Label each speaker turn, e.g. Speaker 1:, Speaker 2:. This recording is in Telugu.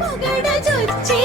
Speaker 1: మొగడ చొచ్చి